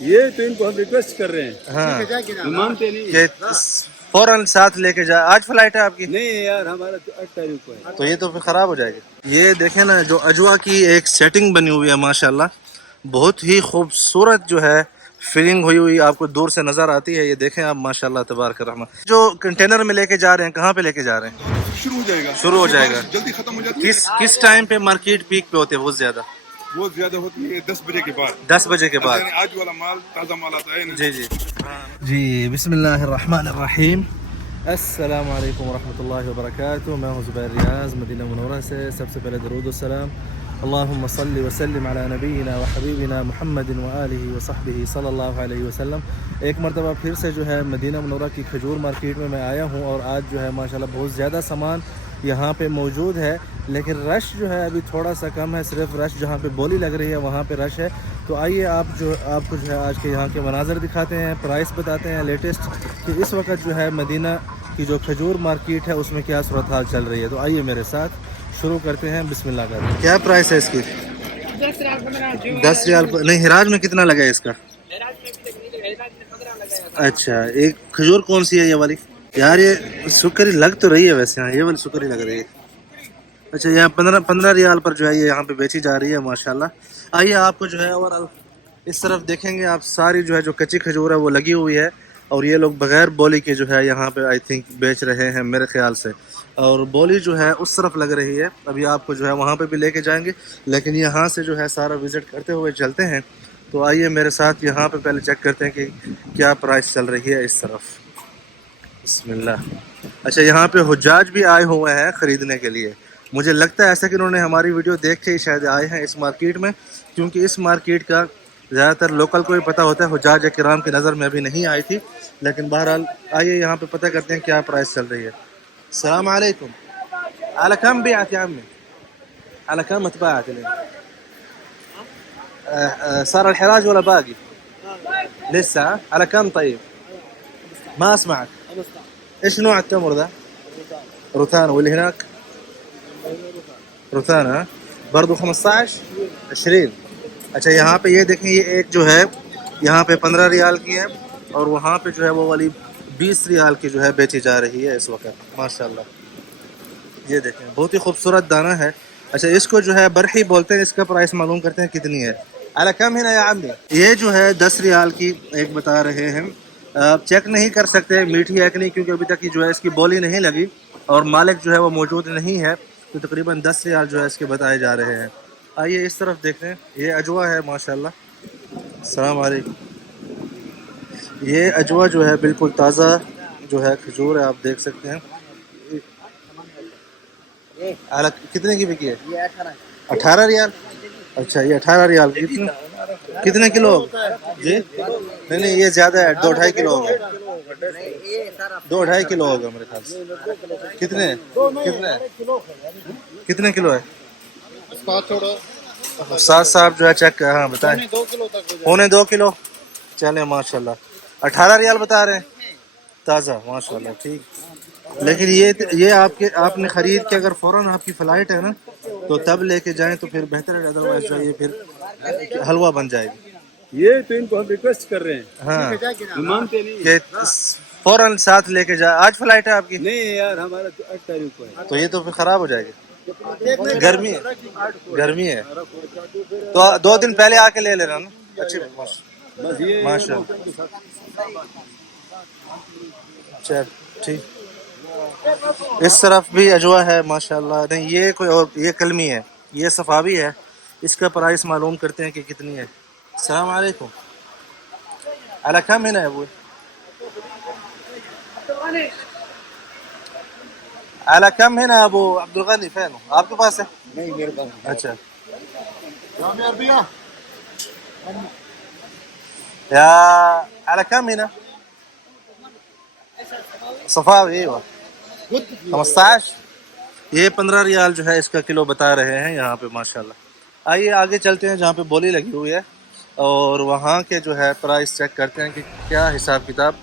یہ تو ان کو ہم ریکویسٹ کر رہے ہیں، ہاں مانتے نہیں کہ فوراً ساتھ لے کے جا. آج فلائٹ ہے آپ کی؟ نہیں یار، ہمارا تو 8 تاریخ کو ہے. تو یہ تو پھر خراب ہو جائے گی. یہ دیکھیں نا جو اجوا کی ایک سیٹنگ بنی ہوئی ہے ماشاءاللہ، بہت ہی خوبصورت جو ہے فیلنگ ہوئی آپ کو دور سے نظر آتی ہے. یہ دیکھیں آپ ماشاءاللہ تبارک الرحمن. جو کنٹینر میں لے کے جا رہے ہیں کہاں پہ لے کے جا رہے ہیں؟ شروع ہو جائے گا، شروع ہو جائے گا. جلدی ختم ہو جاتی ہے. کس ٹائم پہ مارکیٹ پیک پہ ہوتے ہیں بہت زیادہ؟ بہت زیادہ ہوتی ہے 10 بجے کے بعد. 10 بجے کے بعد. یعنی آج والا مال تازہ مال آتا ہے نا. جی جی جی. بسم اللہ الرحمن الرحیم. السلام علیکم ورحمۃ اللہ وبرکاتہ. میں ہوں زبیر ریاض مدینہ منورہ سے. سب سے پہلے درود السلام اللہم صلی وسلم علی نبینا و حبیبنا محمد و آلہ و صحبہ صلی اللہ علیہ وسلم. ایک مرتبہ پھر سے جو ہے مدینہ منورہ کی کھجور مارکیٹ میں آیا ہوں، اور آج جو ہے ماشاءاللہ بہت زیادہ سامان یہاں پہ موجود ہے، لیکن رش جو ہے ابھی تھوڑا سا کم ہے. صرف رش جہاں پہ بولی لگ رہی ہے وہاں پہ رش ہے. تو آئیے آپ کو جو ہے آج کے یہاں کے مناظر دکھاتے ہیں، پرائس بتاتے ہیں لیٹسٹ کہ اس وقت جو ہے مدینہ کی جو کھجور مارکیٹ ہے اس میں کیا صورتحال چل رہی ہے. تو آئیے میرے ساتھ شروع کرتے ہیں. بسم اللہ کرتے ہیں. کیا پرائس ہے اس کی؟ 10 ریال. نہیں، ہراج میں کتنا لگا ہے اس کا؟ اچھا. ایک کھجور کون سی ہے یہ والی؟ یار یہ سکری لگ تو رہی ہے ویسے. ہاں یہ والی سکری لگ رہی ہے. اچھا یہاں 15 ریال پر جو ہے یہ یہاں پہ بیچی جا رہی ہے ماشاءاللہ. آئیے آپ کو جو ہے اور اس طرف دیکھیں گے آپ ساری جو ہے جو کچی کھجور ہے وہ لگی ہوئی ہے، اور یہ لوگ بغیر بولی کے جو ہے یہاں پہ آئی تھنک بیچ رہے ہیں میرے خیال سے. اور بولی جو ہے اس طرف لگ رہی ہے. ابھی آپ کو جو ہے وہاں پہ بھی لے کے جائیں گے، لیکن یہاں سے جو ہے سارا وزٹ کرتے ہوئے چلتے ہیں. تو آئیے میرے ساتھ یہاں پہ پہلے چیک کرتے ہیں کہ کیا پرائس چل رہی ہے اس طرف. بسم اللہ. اچھا یہاں پہ حجاج بھی آئے ہوئے ہیں خریدنے کے لیے. مجھے لگتا ہے ایسا کہ انہوں نے ہماری ویڈیو دیکھ کے ہی شاید آئے ہیں اس مارکیٹ میں، کیونکہ اس مارکیٹ کا زیادہ تر لوکل کو بھی پتہ ہوتا ہے. حجاج کرام کی نظر میں ابھی نہیں آئی تھی، لیکن بہرحال آئیے یہاں پہ پتہ کرتے ہیں کیا پرائس چل رہی ہے. السلام علیکم. على كم بيعت يا عمي؟ على كم اتباعت لي؟ صار الحراج ولا باقي؟ لسه. على كم طيب؟ ما اسمعك. ايش نوع التمر ده؟ روثان. واللي هناك؟ روثان. ها برضو 15 20. اچھا یہاں پہ یہ دیکھیں، یہ ایک جو ہے یہاں پہ 15 ریال کی ہے، اور وہاں پہ جو ہے وہ والی 20 ریال کی جو ہے بیچی جا رہی ہے اس وقت ماشاءاللہ. یہ دیکھیں بہت ہی خوبصورت دانہ ہے. اچھا اس کو جو ہے برحی بولتے ہیں. اس کا پرائس معلوم کرتے ہیں کتنی ہے. على كم هنا يا عمي؟ یہ جو ہے 10 ریال کی ایک بتا رہے ہیں. آپ چیک نہیں کر سکتے میٹھی ہے کہ نہیں، کیونکہ ابھی تک جو ہے اس کی بولی نہیں لگی اور مالک جو ہے وہ موجود نہیں ہے. تو تقریباً 10 ریال جو ہے اس کے بتائے جا رہے ہیں. آئیے اس طرف دیکھیں. یہ اجوا ہے ماشاءاللہ. السلام علیکم. یہ اجوا جو ہے بالکل تازہ جو ہے کھجور ہے، آپ دیکھ سکتے ہیں. کتنے کی بکی ہے؟ 18 ریال. اچھا یہ 18 ریال کی. کتنے کلو ہوگا؟ جی نہیں نہیں یہ زیادہ ہے. 2-2.5 کلو ہوگا. 2-2.5 کلو ہوگا میرے خیال سے. کتنے کلو ہے؟ ساتھ صاحب جو ہے چیک. ہاں بتائیں. 2.25 کلو. چلیں ماشاءاللہ. 18 ریال بتا رہے ہیں تازہ ماشاءاللہ. ٹھیک. لیکن یہ آپ نے خرید کے اگر فوراً آپ کی فلائٹ ہے نا تو تب لے کے جائیں تو پھر بہتر ہے. ادروائز جو یہ پھر حلوہ بن جائے گی. یہ تو ان کو ہم ریکویسٹ کر رہے ہیں، ہاں مانتے نہیں کہ فوراً ساتھ لے کے جا. آج فلائٹ ہے آپ کی؟ نہیں یار، ہمارا تو 8 تاریخ کو ہے. تو یہ تو پھر خراب ہو جائے گی. گرمی ہے تو 2 دن پہلے آ کے لے لینا نا. اچھی بس یہ ماشاء اللہ. چل ٹھیک. اس طرف بھی اجوا ہے ماشاءاللہ. نہیں یہ کوئی اور، یہ کلمی ہے، یہ صفاوی ہے. اس کا پرائس معلوم کرتے ہیں کہ کتنی ہے. السلام علیکم. على كم هنا يا ابوي؟ على كم هنا يا ابو عبد الغني؟ فين آپ کے پاس ہے؟ نہیں میرے پاس. اچھا يا على كم هنا؟ صفاوي. ايوه 15. یہ 15 ریال جو ہے اس کا کلو بتا رہے ہیں یہاں پہ ماشاءاللہ. آئیے آگے چلتے ہیں جہاں پہ بولی لگی ہوئی ہے، اور وہاں کے جو ہے پرائس چیک کرتے ہیں کہ کیا حساب کتاب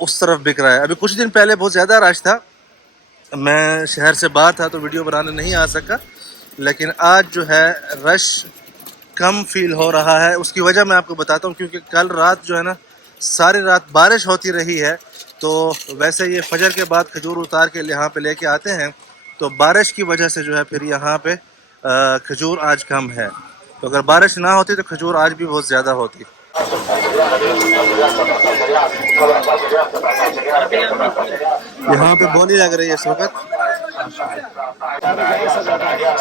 اس طرف بک رہا ہے. ابھی کچھ دن پہلے بہت زیادہ رش تھا، میں شہر سے باہر تھا تو ویڈیو بنانے نہیں آ سکا، لیکن آج جو ہے رش کم فیل ہو رہا ہے. اس کی وجہ میں آپ کو بتاتا ہوں, کیونکہ کل رات جو ہے نا ساری رات بارش ہوتی رہی ہے. تو ویسے یہ فجر کے بعد کھجور اتار کے یہاں پہ لے کے آتے ہیں, تو بارش کی وجہ سے جو ہے پھر یہاں پہ کھجور آج کم ہے. تو اگر بارش نہ ہوتی تو کھجور آج بھی بہت زیادہ ہوتی. یہاں پہ بولی لگ رہی ہے اس وقت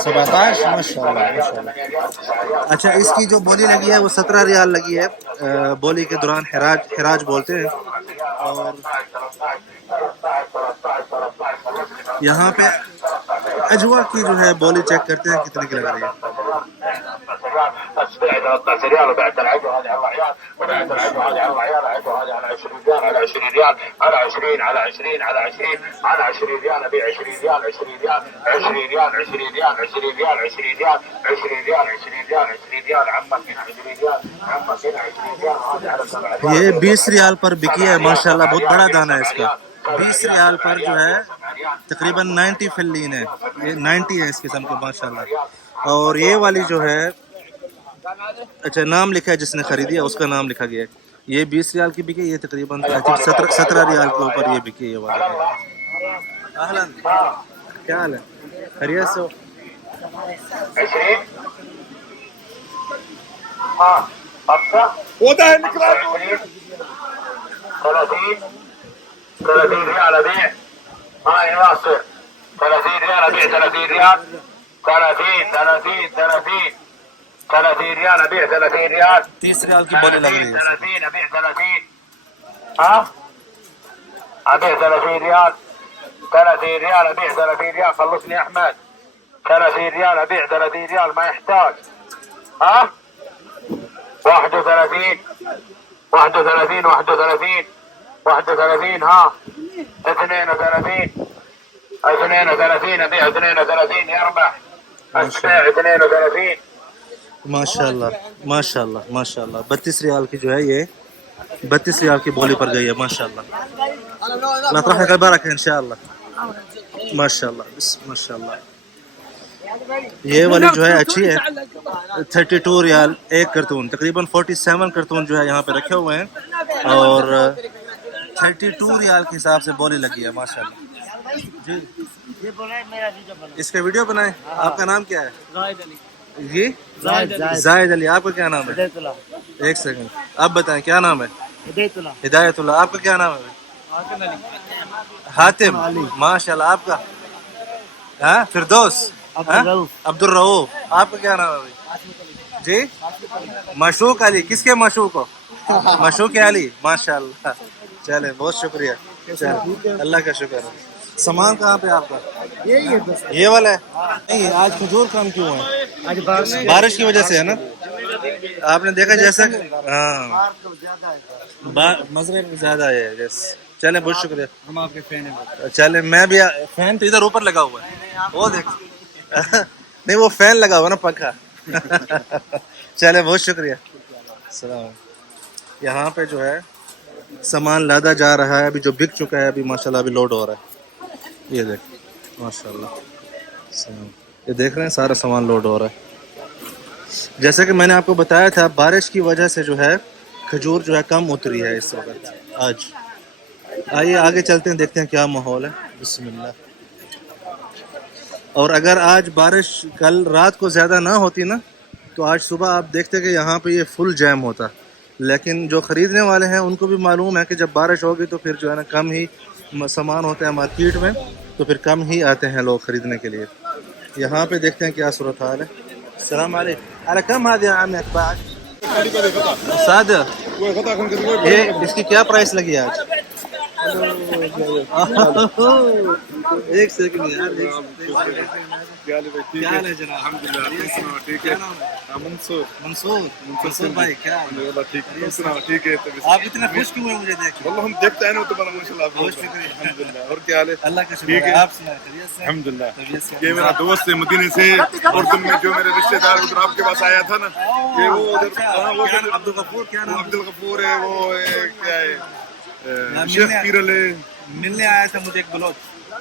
17 ماشاء اللہ. اچھا, اس کی جو بولی لگی ہے وہ 17 ریال لگی ہے. بولی کے دوران حراج بولتے ہیں. اور یہاں پہ اجوا کی جو ہے بولی چیک کرتے ہیں کتنے کی لگ رہی ہے. یہ 20 ریال پر بکی ہے ماشاءاللہ. بہت بڑا دانہ ہے اس کا. 20 ریال پر جو ہے تقریباً 90 فلین ہے. یہ 90 ہے اس قسم کے ماشاءاللہ. اور یہ والی جو ہے, اچھا نام لکھا ہے جس نے خریدی ہے اس کا نام لکھا گیا ہے. یہ 20 ریال کی بکی, یہ تقریباً 17 ریال کے اوپر یہ بکی ہے والی. اہلاً, کیا حال ہے, خیریت سے ہو؟ ہوتا ہے نکلا 30 ريال ابيع. هاي ناصر 30 ريال ابيع. 30 ريال 30 ريال ابيع. 30 ريال 30 ریال کی بولی لگ رہی ہے. 30 ابيع 30. ها ابيع 30 ريال. 30 ريال ابيع. 30 ريال خلصني يا احمد. 30 ريال ابيع. 30 ريال ما يحتاج. ها 31 31 31 31. ها 32 32 ابيع. 32 يربح. اشبع 32. ماشاءاللہ ماشاءاللہ ماشاءاللہ. 32 ریال کی جو ہے یہ 32 ریال کی بولی پر گئی ہے ماشاءاللہ. اللہ تعالیٰ کا بارک ہے انشاءاللہ. ماشاءاللہ ماشاءاللہ. یہ والی جو ہے اچھی ہے. 32 ریال ایک کرتون, تقریباً 47 کرتون جو ہے یہاں پہ رکھے ہوئے ہیں. اور 32 ریال کے حساب سے بولی لگی ہے ماشاءاللہ. جی اس کا ویڈیو بنائیں. آپ کا نام کیا ہے؟ جی زاہد علی. آپ کا کیا نام ہے؟ ایک سیکنڈ, آپ بتائیں کیا نام ہے؟ ہدایت اللہ. آپ کا کیا نام ہے؟ حاتم. ماشاءاللہ. آپ کا؟ ہاں فردوس عبد الرؤوف. آپ کا کیا نام ہے؟ جی مشوق علی. کس کے مشوق ہو؟ مشوق علی. ماشاءاللہ. چلے بہت شکریہ. چلے اللہ کا شکر ہے. سامان کہاں پہ آپ کا؟ یہ والا ہے. نہیں آج کھجور کم کیوں ہے؟ بارش کی وجہ سے ہے نا. آپ نے دیکھا جیسا ہاں مغرب زیادہ ہے. چلے بہت شکریہ. ہم آپ کے فین ہیں. چلے میں بھی. فین تو ادھر اوپر لگا ہوا ہے وہ دیکھ. نہیں وہ فین لگا ہوا نا پنکھا. چلے بہت شکریہ. السلام. یہاں پہ جو ہے سامان لادا جا رہا ہے. ابھی جو بک چکا ہے ابھی ماشاءاللہ ابھی لوڈ ہو رہا ہے. یہ دیکھ ماشاءاللہ. یہ دیکھ رہے ہیں سارا سامان لوڈ ہو رہا ہے. جیسا کہ میں نے آپ کو بتایا تھا بارش کی وجہ سے جو ہے کھجور جو ہے کم اتری ہے اس وقت آج. آئیے آگے چلتے ہیں, دیکھتے ہیں کیا ماحول ہے. بسم اللہ. اور اگر آج بارش کل رات کو زیادہ نہ ہوتی نا تو آج صبح آپ دیکھتے کہ یہاں پہ یہ فل جیم ہوتا. لیکن جو خریدنے والے ہیں ان کو بھی معلوم ہے کہ جب بارش ہوگی تو پھر جو ہے نا کم ہی سامان ہوتا ہے مارکیٹ میں, تو پھر کم ہی آتے ہیں لوگ خریدنے کے لیے. یہاں پہ دیکھتے ہیں کیا صورتحال ہے. السلام علیکم. على كم هذه يا عمي اتباعك؟ سادة. یہ اس کی کیا پرائس لگی آج؟ ایک سیکنڈ یار. کیا حال ہے جناب؟ الحمد للہ ٹھیک ہے. منصور منصور بھائی کیا حال ہے؟ ٹھیک ہے. آپ اتنے خوش کیوں ہیں مجھے دیکھ کے؟ واللہ ہم دیکھتے ہیں نا تو بڑا ماشاء اللہ. بہت شکریہ. الحمد للہ. اور کیا حال ہے؟ اللہ کا شکر ہے. آپ سنائیں خیریت سے؟ الحمد للہ. طبیعت سے؟ یہ میرا دوست ہے مدینے سے. اردن میں جو میرے رشتے دار ادھر آپ کے پاس آیا تھا نا, یہ وہ ادھر عبد الغفور. کیا نام؟ عبد الغفور ہے. وہ کیا ہے شیخ پیر علی ملنے آیا تھا مجھے ایک بلوچ.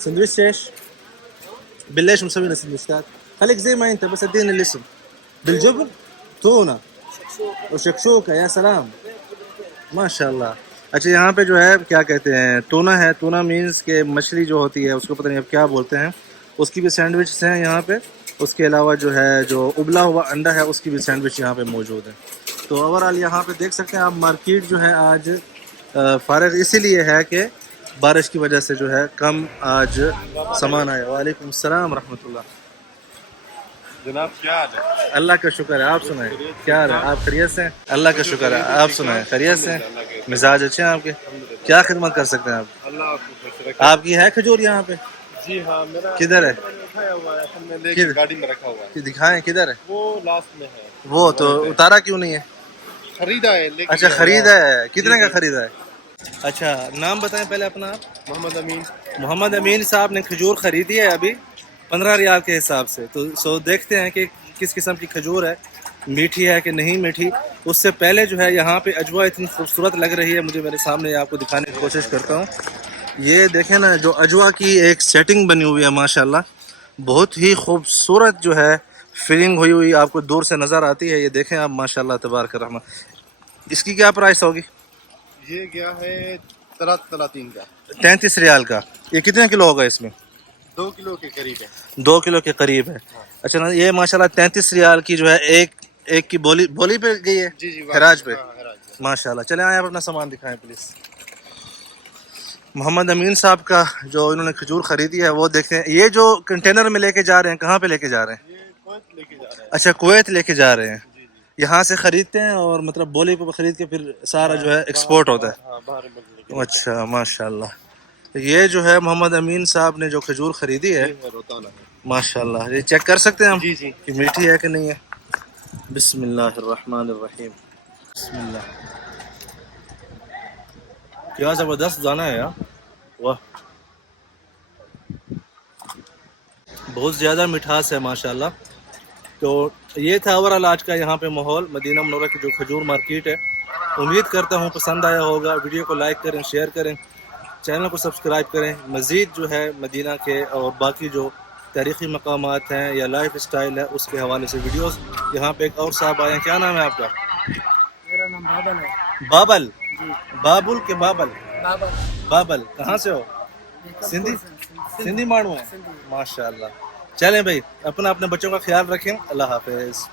سندويش ايش؟ بالليش مسوينا سندويشات؟ خليك زي ما انت بس اديني الاسم. بالجبن تونة وشكشوكة يا سلام ما شاء اللہ. اچھا یہاں پہ جو ہے کیا کہتے ہیں ٹونا ہے. ٹونا مینس کہ مچھلی جو ہوتی ہے اس کو پتہ نہیں اب کیا بولتے ہیں. اس کی بھی سینڈوچز ہیں یہاں پہ. اس کے علاوہ جو ہے جو ابلا ہوا انڈا ہے اس کی بھی سینڈوچ یہاں پہ موجود ہے. تو اوورآل یہاں پہ دیکھ سکتے ہیں آپ مارکیٹ جو ہے آج فارغ اسی لیے ہے کہ بارش کی وجہ سے جو ہے کم آج سامان آیا. وعلیکم السلام ورحمۃ اللہ. جناب کیا حال ہے؟ اللہ کا شکر ہے. آپ سنائیں کیا حال ہے؟ آپ خیریت سے ہیں؟ اللہ کا شکر ہے. آپ سنائیں خیریت سے ہیں؟ مزاج اچھے ہیں آپ کے؟ کیا خدمت کر سکتے ہیں آپ؟ اللہ آپ کو خوش رکھے. آپ کی ہے کھجور یہاں پہ؟ جی ہاں میرا کدھر ہے؟ رکھا ہوا ہے, ہم نے لے کے گاڑی میں رکھا ہوا ہے. دکھائیں کدھر ہے وہ لاسٹ میں ہے. وہ تو اتارا کیوں نہیں ہے؟ خریدا ہے لیکن اچھا خریدا ہے. کتنے کا خریدا ہے؟ اچھا نام بتائیں پہلے اپنا. آپ محمد امین. محمد امین صاحب نے کھجور خریدی ہے ابھی 15 ریال کے حساب سے. تو دیکھتے ہیں کہ کس قسم کی کھجور ہے, میٹھی ہے کہ نہیں میٹھی. اس سے پہلے جو ہے یہاں پہ اجوا اتنی خوبصورت لگ رہی ہے مجھے, میرے سامنے آپ کو دکھانے کی کوشش کرتا ہوں. یہ دیکھیں نا جو اجوا کی ایک سیٹنگ بنی ہوئی ہے ماشاءاللہ, بہت ہی خوبصورت جو ہے فیلنگ ہوئی ہوئی آپ کو دور سے نظر آتی ہے. یہ دیکھیں آپ ماشاءاللہ تبارک الرحمن. اس کی کیا پرائس ہوگی؟ یہ گیا ہے 33 کا. 33 ریال کا. یہ کتنے کلو ہوگا اس میں؟ 2 کلو کے قریب ہے. 2 کلو کے قریب ہے. اچھا نا یہ ماشاءاللہ 33 ریال کی جو ہے ایک کی بولی پہ گئی ہے. جی جی خراج پہ. خراج. ماشاءاللہ. چلیں آئیں آپ اپنا سامان دکھائیں پلیز. محمد امین صاحب کا جو انہوں نے کھجور خریدی ہے وہ دیکھیں. یہ جو کنٹینر میں لے کے جا رہے ہیں کہاں پہ لے کے جا رہے ہیں؟ یہ کویت لے کے جا رہا ہے. اچھا کویت لے کے جا رہے ہیں. یہاں سے خریدتے ہیں اور مطلب بولی پہ خرید کے پھر سارا جو ہے ایکسپورٹ ہوتا ہے. ہاں باہر ملک لے اچھا ماشاءاللہ. یہ جو ہے محمد امین صاحب نے جو کھجور خریدی ہے کے روتانا ہے. ماشاءاللہ, یہ چیک کر سکتے ہیں ہم جی جی کہ میٹھی ہے کہ نہیں ہے. بسم اللہ الرحمن الرحیم. بسم اللہ. کیا زبردست دانہ ہے یار, واہ بہت زیادہ مٹھاس ہے ماشاءاللہ. تو یہ تھا اوورآل آج کا یہاں پہ ماحول مدینہ منورہ کی جو کھجور مارکیٹ ہے. امید کرتا ہوں پسند آیا ہوگا. ویڈیو کو لائک کریں, شیئر کریں, چینل کو سبسکرائب کریں. مزید جو ہے مدینہ کے اور باقی جو تاریخی مقامات ہیں یا لائف اسٹائل ہے اس کے حوالے سے ویڈیوز. یہاں پہ ایک اور صاحب آئے ہیں, کیا نام ہے آپ کا؟ میرا نام بابل ہے. بابل. جی بابل کے بابل. بابل. بابل کہاں سے ہو؟ سندھی سندھی مانو ہیں ماشاءاللہ. چلیں بھائی اپنے بچوں کا خیال رکھیں. اللہ حافظ.